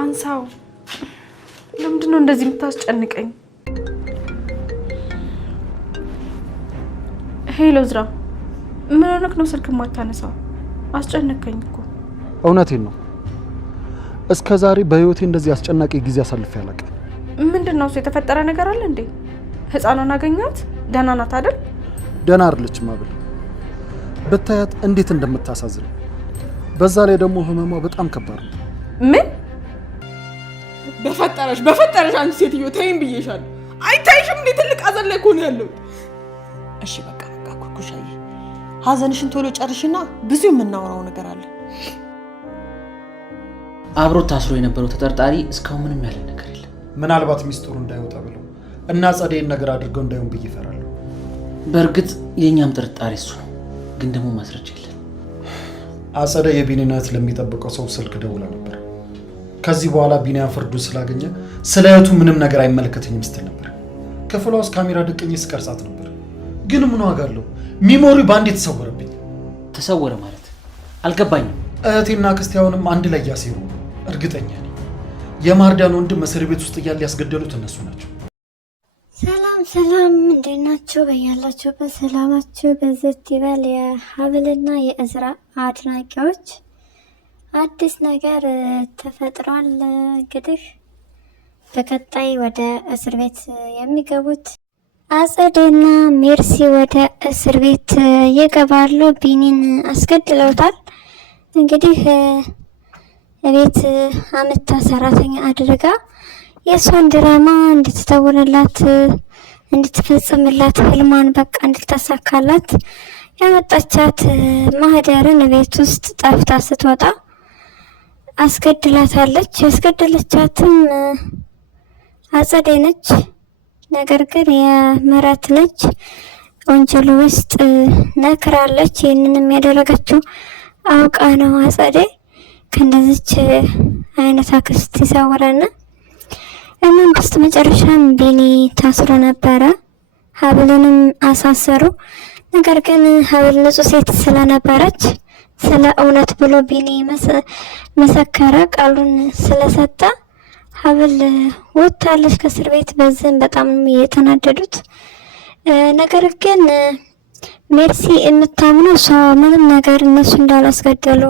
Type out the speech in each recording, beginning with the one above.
አንሳው። ለምንድን ነው እንደዚህ የምታስጨንቀኝ? ሄሎ ዝራ፣ ምን ሆነክ ነው ስልክ የማታነሳው? አስጨነቀኝ እኮ። እውነቴን ነው። እስከ ዛሬ በህይወቴ እንደዚህ አስጨናቂ ጊዜ አሳልፌ አላውቅም። ምንድን ነው? የተፈጠረ ነገር አለ እንዴ? ህፃኗን አገኛት? ደህና ናት አይደል? ደህና አይደለችም አብል። ብታያት እንዴት እንደምታሳዝን። በዛ ላይ ደግሞ ህመሟ በጣም ከባድ ነው። ምን? በፈጠረሽ አንቺ ሴትዮ ተይኝ ብዬሻለሁ። አይታይሽም እንዴ ትልቅ ሀዘን ላይ እኮ ነው ያለው። እሺ በቃ ኩኩሻዬ፣ ሀዘንሽን ቶሎ ጨርሽና ብዙ የምናወራው ነገር አለ። አብሮት ታስሮ የነበረው ተጠርጣሪ እስካሁን ምንም ያለ ነገር የለም። ምናልባት ሚስጥሩ እንዳይወጣ ብለው እና ጸደይን ነገር አድርገው እንዳይሆን ብዬ እፈራለሁ። በእርግጥ የኛም ጥርጣሬ እሱ ነው፣ ግን ደግሞ ማስረጃ የለም። አጸደ የቢኒን እህት ለሚጠብቀው ሰው ስልክ ደውላ ነበር። ከዚህ በኋላ ቢኒያን ፍርዱን ስላገኘ ስለ እህቱ ምንም ነገር አይመለከተኝም ስትል ነበር። ክፍሏ ውስጥ ካሜራ ደቅኜ ስቀርጻት ነበር። ግን ምን ዋጋ አለው? ሚሞሪ ባንዴ ተሰወረብኝ። ተሰወረ ማለት አልገባኝም። እህቴና ክርስቲያኑም አንድ ላይ ያሴሩ እርግጠኛ ነኝ። የማርዳን ወንድም እስር ቤት ውስጥ እያለ ያስገደሉት እነሱ ናቸው። ሰላም እንዴት ናችሁ? በያላችሁበት ሰላማችሁ በዘት ይበል። የሀብልና የእዝራ አድናቂዎች አዲስ ነገር ተፈጥሯል። እንግዲህ በቀጣይ ወደ እስር ቤት የሚገቡት አጸዴና ሜርሲ ወደ እስር ቤት ይገባሉ። ቢኒን አስገድለውታል። እንግዲህ ቤት አመታ ሰራተኛ አድርጋ የእሷን ድራማ እንድትተውንላት እንድትፈጽምላት ህልሟን በቃ እንድታሳካላት ያመጣቻት ማህደርን ቤት ውስጥ ጠፍታ ስትወጣ አስገድላታለች። ያስገደለቻትም አጸዴ ነች። ነገር ግን የምህረት ነች። ወንጀሉ ውስጥ ነክራለች። ይህንንም ያደረገችው አውቃ ነው። አጸዴ ከእንደዚች አይነት አክስት ይሰውረና እናም በስተ መጨረሻም ቢኒ ታስሮ ነበረ። ሀብልንም አሳሰሩ። ነገር ግን ሀብል ንጹህ ሴት ስለነበረች ስለ እውነት ብሎ ቢኒ መሰከረ። ቃሉን ስለሰጠ ሀብል ወጥታለች ከእስር ቤት። በዚህም በጣም የተናደዱት ነገር ግን ሜርሲ የምታምነው እሷ ምንም ነገር እነሱ እንዳላስገደሉ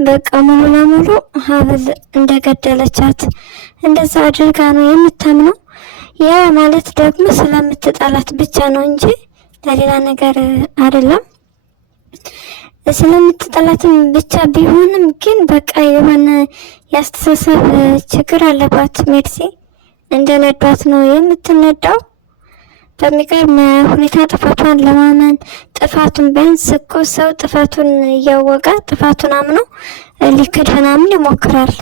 በቃ ሙሉ ለሙሉ ሀብል እንደገደለቻት እንደዛ አድርጋ ነው የምታምነው። ያ ማለት ደግሞ ስለምትጠላት ብቻ ነው እንጂ ለሌላ ነገር አይደለም። ስለምትጠላትም ብቻ ቢሆንም ግን በቃ የሆነ ያስተሳሰብ ችግር አለባት። ሜርሲ እንደነዷት ነው የምትነዳው። በሚገርም ሁኔታ ጥፋቷን ለማመን ጥፋቱን ቢያንስ እኮ ሰው ጥፋቱን እያወቀ ጥፋቱን አምኖ ሊክድ ምናምን ይሞክራል።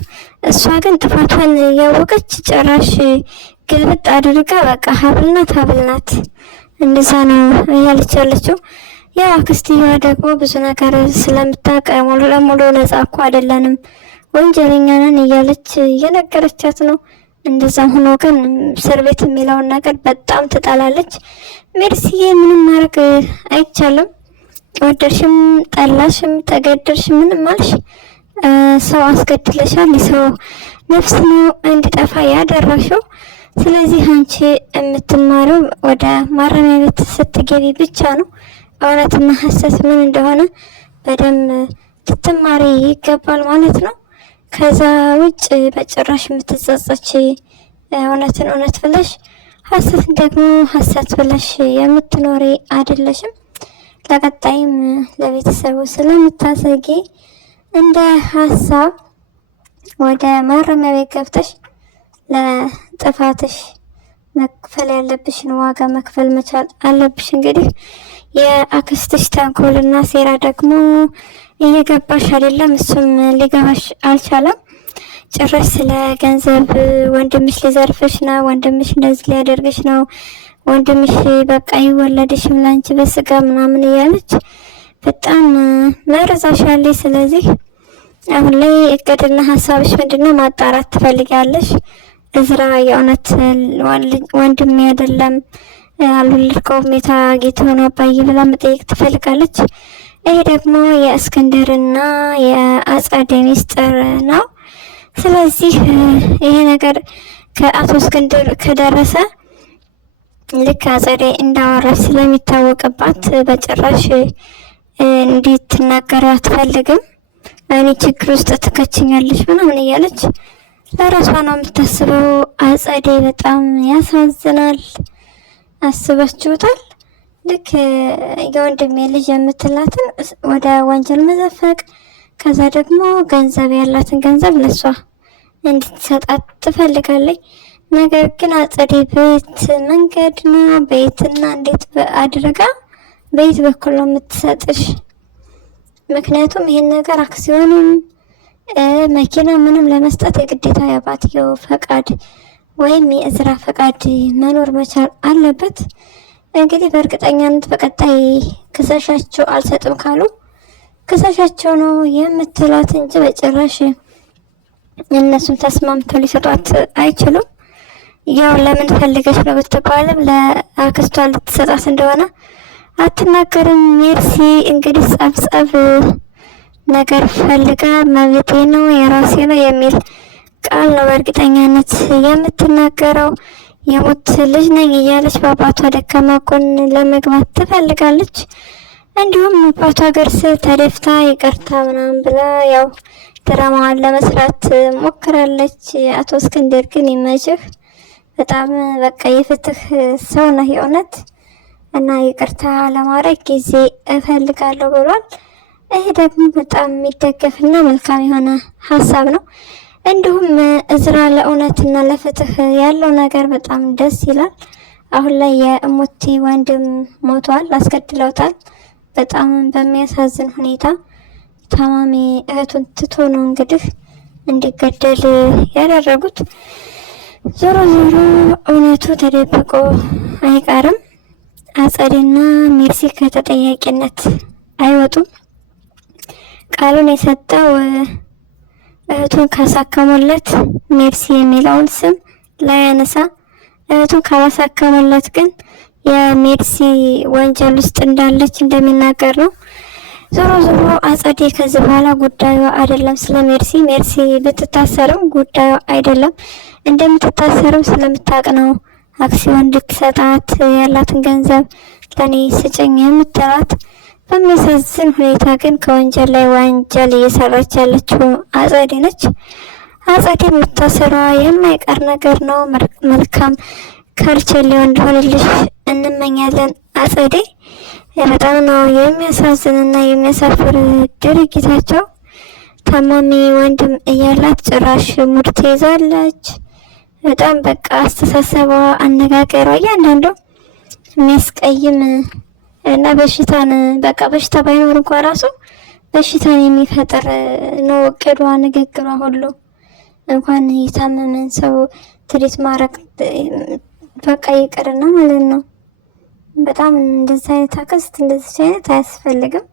እሷ ግን ጥፋቷን እያወቀች ጭራሽ ግልብጥ አድርጋ በቃ ሀብልናት ሀብልናት እንደዛ ነው እያለች ያለችው። ያ አክስትየዋ ደግሞ ብዙ ነገር ስለምታውቅ ሙሉ ለሙሉ ነጻ እኮ አይደለንም ወንጀለኛ ነን እያለች እየነገረቻት ነው። እንደዛም ሆኖ ግን እስር ቤት የሚለውን ነገር በጣም ትጠላለች። ሜርሲዬ ምንም ማድረግ አይቻልም። ወደድሽም ጠላሽም ተገደልሽ ምንም አልሽ ሰው አስገድለሻል። የሰው ነፍስ ነው እንዲጠፋ ያደረሽው። ስለዚህ አንቺ የምትማሪው ወደ ማረሚያ ቤት ስትገቢ ብቻ ነው። እውነትና ሐሰት ምን እንደሆነ በደንብ ልትማሪ ይገባል ማለት ነው። ከዛ ውጭ በጭራሽ የምትጸጸች እውነትን እውነት ብለሽ ሐሰትን ደግሞ ሐሰት ብለሽ የምትኖሪ አይደለሽም። ለቀጣይም ለቤተሰቡ ስለምታሰጊ እንደ ሀሳብ ወደ ማረሚያ ቤት ገብተሽ ለጥፋትሽ መክፈል ያለብሽን ዋጋ መክፈል መቻል አለብሽ። እንግዲህ የአክስትሽ ተንኮልና ሴራ ደግሞ እየገባሽ አይደለም፣ እሱም ሊገባሽ አልቻለም። ጭራሽ ስለ ገንዘብ ወንድምሽ ሊዘርፍሽ ነው፣ ወንድምሽ እንደዚህ ሊያደርግሽ ነው፣ ወንድምሽ በቃ ይወለድሽም ላንቺ በስጋ ምናምን እያለች በጣም መረዛሻለች። ስለዚህ አሁን ላይ እቅድና ሀሳብሽ ምንድነው? ማጣራት ትፈልጊያለሽ። እዝራ የእውነት ወንድሜ አይደለም አልወለድከውም የታጌት ሆኖ አባዬ ብላ መጠየቅ ትፈልጋለች። ይሄ ደግሞ የእስክንድርና የአጸደ ሚስጥር ነው። ስለዚህ ይሄ ነገር ከአቶ እስክንድር ከደረሰ ልክ አጸደ እንዳወራች ስለሚታወቅባት በጭራሽ እንድትናገር አትፈልግም። እኔ ችግር ውስጥ ትከችኛለች ምናምን እያለች ለራሷ ነው የምታስበው። አጸደ በጣም ያሳዝናል። አስባችሁታል? ልክ የወንድሜ ልጅ የምትላትን ወደ ወንጀል መዘፈቅ፣ ከዛ ደግሞ ገንዘብ ያላትን ገንዘብ ለሷ እንድትሰጣት ትፈልጋለች። ነገር ግን አጸደ ቤት መንገድ ነው ቤትና እንዴት አድርጋ በየት በኩል ነው የምትሰጥሽ? ምክንያቱም ይሄን ነገር አክሲዮንም መኪና ምንም ለመስጠት የግዴታ የአባትየው ፈቃድ ወይም የእዝራ ፈቃድ መኖር መቻል አለበት። እንግዲህ በእርግጠኛነት በቀጣይ ክሰሻቸው አልሰጥም ካሉ ክሰሻቸው ነው የምትላት እንጂ በጭራሽ እነሱን ተስማምተው ሊሰጧት አይችሉም። ያው ለምን ፈልገሽ ነው ብትባልም ለአክስቷ ልትሰጣት እንደሆነ አትናገርም። ሜርሲ እንግዲህ ጸብጸብ ነገር ፈልጋ መብቴ ነው የራሴ ነው የሚል ቃል ነው በእርግጠኛነት የምትናገረው። የሞት ልጅ ነኝ እያለች በአባቷ ደካማ ጎን ለመግባት ትፈልጋለች። እንዲሁም አባቷ ጋር ተደፍታ ይቅርታ ምናምን ብላ ያው ድራማዋን ለመስራት ሞክራለች። አቶ እስክንድር ግን ይመችህ፣ በጣም በቃ የፍትህ ሰው ነህ የእውነት እና ይቅርታ ለማድረግ ጊዜ እፈልጋለሁ ብሏል። ይሄ ደግሞ በጣም የሚደገፍና መልካም የሆነ ሀሳብ ነው። እንዲሁም እዝራ ለእውነትና ለፍትህ ያለው ነገር በጣም ደስ ይላል። አሁን ላይ የእሙቲ ወንድም ሞቷል፣ አስገድለውታል። በጣም በሚያሳዝን ሁኔታ ታማሚ እህቱን ትቶ ነው እንግዲህ እንዲገደል ያደረጉት። ዞሮ ዞሮ እውነቱ ተደብቆ አይቀርም። አጸዴና ሜርሲ ከተጠያቂነት አይወጡም። ቃሉን የሰጠው እህቱን ካሳከሙለት ሜርሲ የሚለውን ስም ላያነሳ፣ እህቱን ካላሳከሙለት ግን የሜርሲ ወንጀል ውስጥ እንዳለች እንደሚናገር ነው። ዞሮ ዞሮ አጸዴ ከዚህ በኋላ ጉዳዩ አይደለም ስለ ሜርሲ። ሜርሲ ብትታሰርም ጉዳዩ አይደለም። እንደምትታሰርም ስለምታውቅ ነው አክሲዮን እንድትሰጣት ያላትን ገንዘብ ለኔ ስጭኝ የምትላት። በሚያሳዝን ሁኔታ ግን ከወንጀል ላይ ወንጀል እየሰራች ያለችው አጸዴ ነች። አጸዴ መታሰሯ የማይቀር ነገር ነው። መልካም ካልቸሌ እንዲሆንልሽ እንመኛለን አጸዴ። በጣም ነው የሚያሳዝንና የሚያሳፍር ድርጊታቸው። ታማሚ ወንድም እያላት ጭራሽ ሙድ ትይዛለች። በጣም በቃ አስተሳሰቧ፣ አነጋገሯ እያንዳንዱ የሚያስቀይም እና በሽታን በቃ በሽታ ባይኖር እንኳን ራሱ በሽታን የሚፈጥር ነው እቅዷ፣ ንግግሯ ሁሉ። እንኳን የታመመን ሰው ትሪት ማድረግ በቃ ይቅርና ማለት ነው። በጣም እንደዚህ አይነት አክስት እንደዚህ አይነት አያስፈልግም።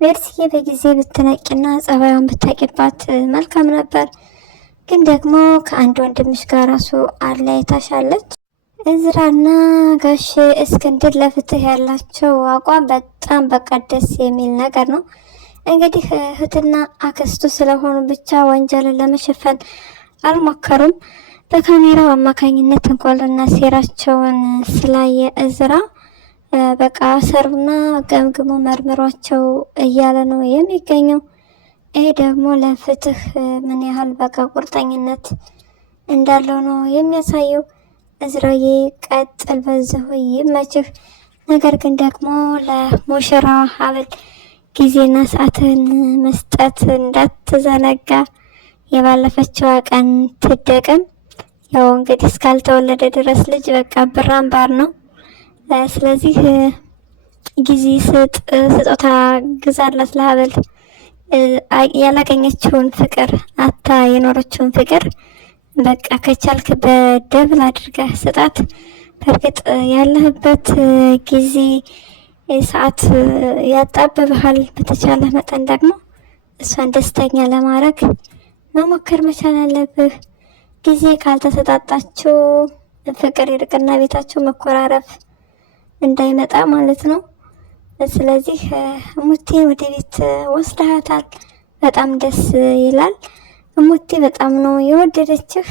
ሜርሲዬ በጊዜ ብትነቂና ጸባዩን ብታቂባት መልካም ነበር። ግን ደግሞ ከአንድ ወንድምሽ ጋር ራሱ አለያይታሻለች። እዝራና ጋሽ እስክንድር ለፍትህ ያላቸው አቋም በጣም በቃ ደስ የሚል ነገር ነው። እንግዲህ እህትና አክስቱ ስለሆኑ ብቻ ወንጀልን ለመሸፈን አልሞከሩም። በካሜራው አማካኝነት ተንኮልና ሴራቸውን ስላየ እዝራ በቃ ሰሩና ገምግሞ መርምሯቸው እያለ ነው የሚገኘው። ይህ ደግሞ ለፍትህ ምን ያህል በቃ ቁርጠኝነት እንዳለው ነው የሚያሳየው። እዝራዬ ቀጥል፣ በዚሁ ይመችህ። ነገር ግን ደግሞ ለሙሽራ ሀብል ጊዜና ሰዓትን መስጠት እንዳትዘነጋ። የባለፈችዋ ቀን ትደቅም። ያው እንግዲህ እስካልተወለደ ድረስ ልጅ በቃ ብር አምባር ነው። ስለዚህ ጊዜ ስጥ፣ ስጦታ ግዛላት ለሀብል። ያላገኘችውን ፍቅር አታ የኖረችውን ፍቅር በቃ ከቻልክ በደብል አድርገህ ስጣት። በእርግጥ ያለህበት ጊዜ ሰዓት ያጣብብሃል። በተቻለ መጠን ደግሞ እሷን ደስተኛ ለማድረግ መሞከር መቻል አለብህ። ጊዜ ካልተሰጣጣችሁ ፍቅር ይርቅና ቤታችሁ መኮራረፍ እንዳይመጣ ማለት ነው። ስለዚህ እሙቴ ወደ ቤት ወስደሃታል። በጣም ደስ ይላል። እሙቴ በጣም ነው የወደደችህ።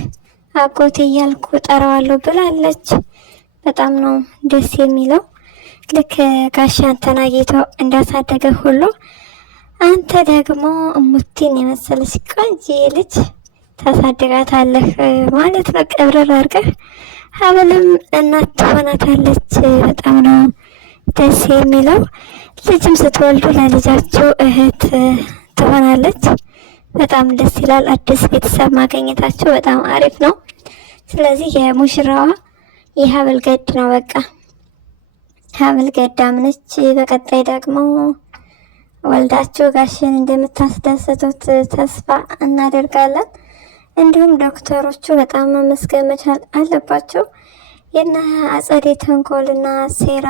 አጎቴ እያልኩ ጠራዋለሁ ብላለች። በጣም ነው ደስ የሚለው። ልክ ጋሻ አንተን አግኝቶ እንዳሳደገ ሁሉ አንተ ደግሞ እሙቴን የመሰለች ቆንጆ ልጅ ታሳድጋታለህ ማለት ነው። ቀብረር አድርገህ ሀብልም እናት ትሆናታለች። በጣም ነው ደስ የሚለው። ልጅም ስትወልዱ ለልጃችሁ እህት ትሆናለች። በጣም ደስ ይላል። አዲስ ቤተሰብ ማግኘታችሁ በጣም አሪፍ ነው። ስለዚህ የሙሽራዋ የሀብል ገድ ነው። በቃ ሀብል ገዳም ነች። በቀጣይ ደግሞ ወልዳችሁ ጋሽን እንደምታስደስቱት ተስፋ እናደርጋለን። እንዲሁም ዶክተሮቹ በጣም መመስገን መቻል አለባቸው። የነ አጸዴ ተንኮልና ሴራ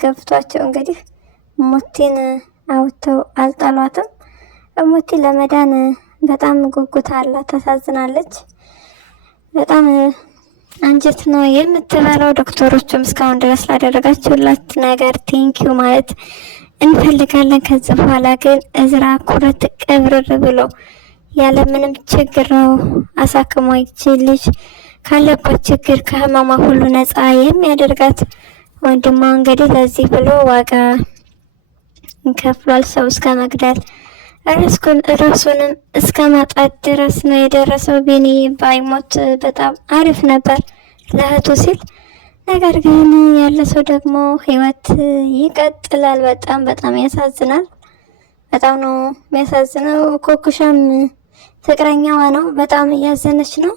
ገብቷቸው እንግዲህ እሙቴን አውጥተው አልጣሏትም። እሙቴ ለመዳን በጣም ጉጉት አላት። ታሳዝናለች። በጣም አንጀት ነው የምትበላው። ዶክተሮቹም እስካሁን ድረስ ላደረጋችሁላት ነገር ቴንኪዩ ማለት እንፈልጋለን። ከዚህ በኋላ ግን እዝራ ኩረት ቀብርር ብሎ ያለ ምንም ችግር ነው አሳክሞ ልጅ ካለባት ችግር ከህመማ ሁሉ ነፃ የሚያደርጋት ወንድሟ እንግዲህ ለዚህ ብሎ ዋጋ ከፍሏል። ሰው እስከ መግደል ራሱንም እስከ ማጣት ድረስ ነው የደረሰው። ቢኒ ባይሞት በጣም አሪፍ ነበር ለእህቱ ሲል። ነገር ግን ያለ ሰው ደግሞ ህይወት ይቀጥላል። በጣም ያሳዝናል። በጣም ነው የሚያሳዝነው። ኩኩሻም ፍቅረኛዋ ነው። በጣም እያዘነች ነው።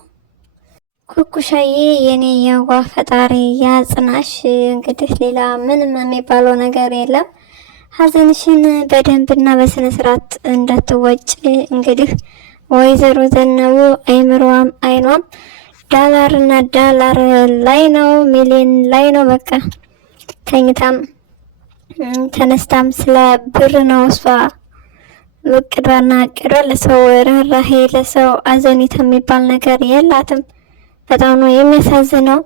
ኩኩሻዬ የኔ የዋህ ፈጣሪ ያጽናሽ። እንግዲህ ሌላ ምንም የሚባለው ነገር የለም። ሀዘንሽን በደንብና በስነ ስርዓት እንዳትወጭ። እንግዲህ ወይዘሮ ዘነቡ አይምሮዋም አይኗም ዳላርና ዳላር ላይ ነው፣ ሚሊዮን ላይ ነው። በቃ ተኝታም ተነስታም ስለ ብር ነው እሷ እቅዷና እቅዷ። ለሰው ርህራሄ ለሰው አዘኔታ የሚባል ነገር የላትም። በጣም ነው የሚያሳዝነው።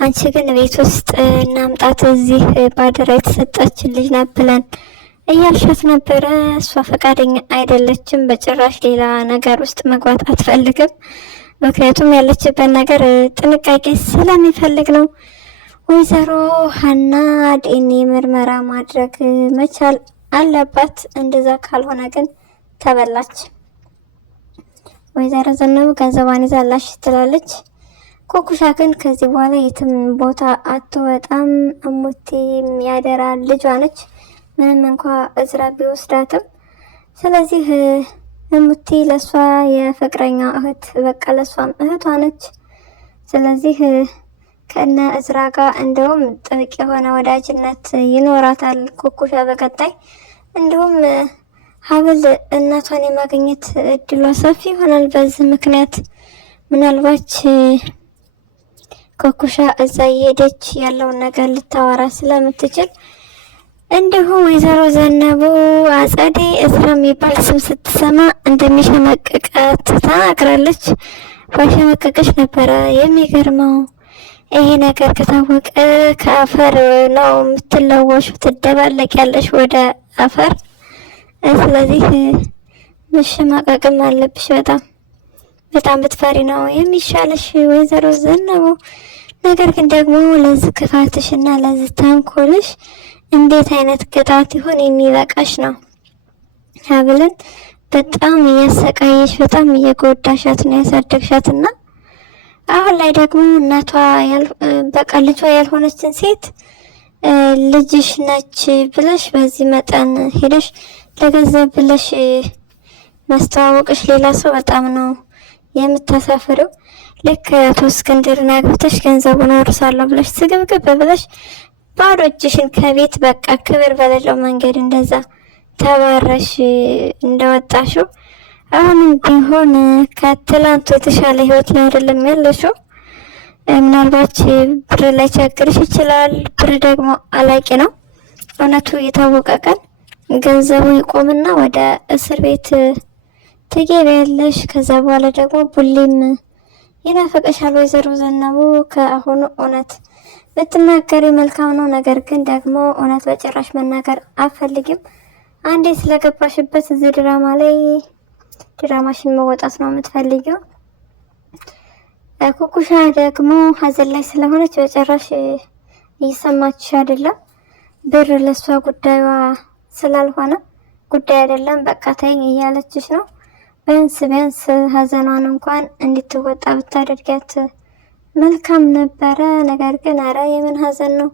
አንቺ ግን ቤት ውስጥ እናምጣት እዚህ ባደራ የተሰጣችን ልጅ ናት ብለን እያልሻት ነበረ። እሷ ፈቃደኛ አይደለችም በጭራሽ። ሌላ ነገር ውስጥ መግባት አትፈልግም። ምክንያቱም ያለችበት ነገር ጥንቃቄ ስለሚፈልግ ነው። ወይዘሮ ሀና ዲኤንኤ ምርመራ ማድረግ መቻል አለባት። እንደዛ ካልሆነ ግን ተበላች። ወይዘሮ ዘነቡ ገንዘቧን ይዛላሽ ትላለች። ኩኩሻ ግን ከዚህ በኋላ የትም ቦታ አትወጣም። እሙቴ የሚያደራ ልጇ ነች፣ ምንም እንኳ እዝራ ቢወስዳትም። ስለዚህ እሙቴ ለሷ የፍቅረኛ እህት በቃ ለሷም እህቷ ነች። ስለዚህ ከነ እዝራ ጋር እንደውም ጥብቅ የሆነ ወዳጅነት ይኖራታል ኩኩሻ በቀጣይ። እንዲሁም ሀብል እናቷን የማግኘት እድሏ ሰፊ ይሆናል። በዚህ ምክንያት ምናልባች ኩኩሻ እዛ እየሄደች ያለውን ነገር ልታወራ ስለምትችል እንዲሁም ወይዘሮ ዘነቡ አጸዴ እዝራ የሚባል ስም ስትሰማ እንደሚሸመቅቃት ተናግራለች። ባሸመቀቀች ነበረ። የሚገርመው ይሄ ነገር ከታወቀ ከአፈር ነው የምትለወሹ፣ ትደባለቅ ያለሽ ወደ አፈር። ስለዚህ መሸማቀቅም አለብሽ። በጣም ብትፈሪ ነው የሚሻለሽ ወይዘሮ ዘነቡ። ነገር ግን ደግሞ ለዚህ ክፋትሽ እና ለዚህ ተንኮልሽ እንዴት አይነት ቅጣት ይሆን የሚበቃሽ ነው? ሀብልን በጣም እያሰቃየሽ በጣም እየጎዳሻት ነው ያሳደግሻትና አሁን ላይ ደግሞ እናቷ በቃ ልጇ ያልሆነችን ሴት ልጅሽ ነች ብለሽ በዚህ መጠን ሄደሽ ለገንዘብ ብለሽ ማስተዋወቅሽ ሌላ ሰው በጣም ነው የምታሳፍረው። ልክ አቶ እስክንድርን አግብተሽ ገንዘቡን ወርሳለሁ ብለሽ ስግብግብ ብለሽ ባዶ እጅሽን ከቤት በቃ ክብር በሌለው መንገድ እንደዛ ተባረሽ እንደወጣሽው አሁንም ቢሆን ከትላንቱ የተሻለ ህይወት ላይ አይደለም ያለሽው። ምናልባት ብር ላይ ቸግርሽ ይችላል። ብር ደግሞ አላቂ ነው። እውነቱ የታወቀ ቀን ገንዘቡ ይቆምና ወደ እስር ቤት ትገቢያለሽ። ከዛ በኋላ ደግሞ ቡሊም ይናፈቀሻል። ወይዘሮ ዘነቡ ከአሁኑ እውነት ብትናገሪ መልካም ነው። ነገር ግን ደግሞ እውነት በጭራሽ መናገር አፈልግም። አንዴ ስለገባሽበት እዚህ ድራማ ላይ ድራማሽን መወጣት ነው የምትፈልጊው። ኩኩሻ ደግሞ ሀዘን ላይ ስለሆነች በጭራሽ እየሰማችሽ አይደለም። ብር ለሷ ጉዳዩዋ ስላልሆነ ጉዳይ አይደለም በቃ ተይኝ እያለችሽ ነው። ቢያንስ ሀዘኗን እንኳን እንድትወጣ ብታደርጊያት መልካም ነበረ። ነገር ግን አረ የምን ሀዘን ነው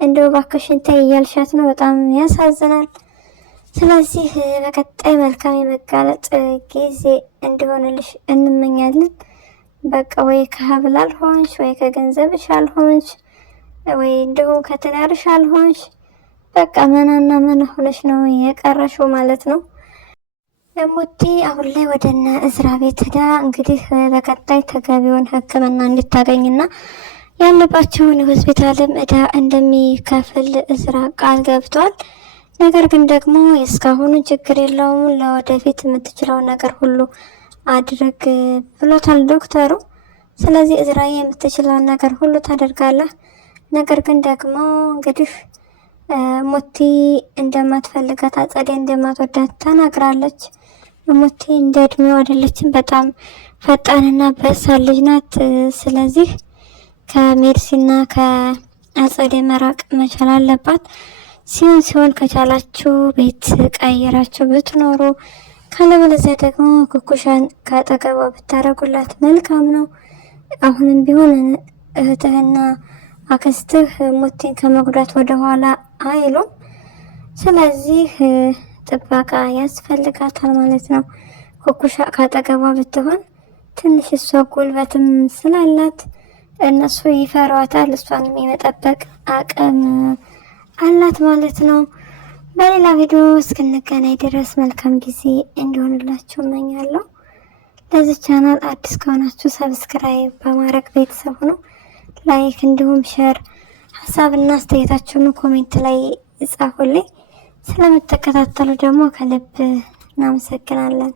እንደው ባክሽን ተይ እያልሻት ነው። በጣም ያሳዝናል። ስለዚህ በቀጣይ መልካም የመጋለጥ ጊዜ እንዲሆንልሽ እንመኛለን። በቃ ወይ ከሀብል አልሆንሽ ወይ ከገንዘብሽ አልሆንሽ ወይ እንዲሁም ከትዳርሽ አልሆንሽ በቃ መናና መና ሆነሽ ነው የቀረሽው ማለት ነው። እሙቲ አሁን ላይ ወደነ እዝራ ቤት ሄዳ እንግዲህ በቀጣይ ተገቢውን ሕክምና እንድታገኝና ያለባቸውን የሆስፒታልም እዳ እንደሚከፍል እዝራ ቃል ገብቷል። ነገር ግን ደግሞ የእስካሁኑ ችግር የለውም ለወደፊት የምትችለውን ነገር ሁሉ አድርግ ብሎታል ዶክተሩ። ስለዚህ እዝራዬ የምትችለውን ነገር ሁሉ ታደርጋለህ። ነገር ግን ደግሞ እንግዲህ ሙቲ እንደማትፈልጋት አጸዴ እንደማትወዳት ተናግራለች። ሙቲ እንደ እድሜው አይደለችም፣ በጣም ፈጣንና በሳል ልጅ ናት። ስለዚህ ከሜርሲና ከአጸዴ መራቅ መቻል አለባት። ሲሆን ከቻላችሁ ቤት ቀይራችሁ ብትኖሩ፣ ካለበለዚያ ደግሞ ኩኩሻን ከአጠገቧ ብታረጉላት መልካም ነው። አሁንም ቢሆን እህትህና አክስትህ ሙቲን ከመጉዳት ወደኋላ አይሉም። ስለዚህ ጥበቃ ያስፈልጋታል ማለት ነው። ኩኩሻ ካጠገቧ ብትሆን ትንሽ እሷ ጉልበትም ስላላት እነሱ ይፈሯታል። እሷንም የመጠበቅ አቅም አላት ማለት ነው። በሌላ ቪዲዮ እስክንገናኝ ድረስ መልካም ጊዜ እንዲሆንላችሁ እመኛለሁ። ለዚህ ቻናል አዲስ ከሆናችሁ ሰብስክራይብ በማድረግ ቤተሰብ ሁኑ። ላይክ እንዲሁም ሼር፣ ሀሳብና አስተያየታችሁን ኮሜንት ላይ ጻፉልኝ። ስለምትከታተሉ ደግሞ ከልብ እናመሰግናለን።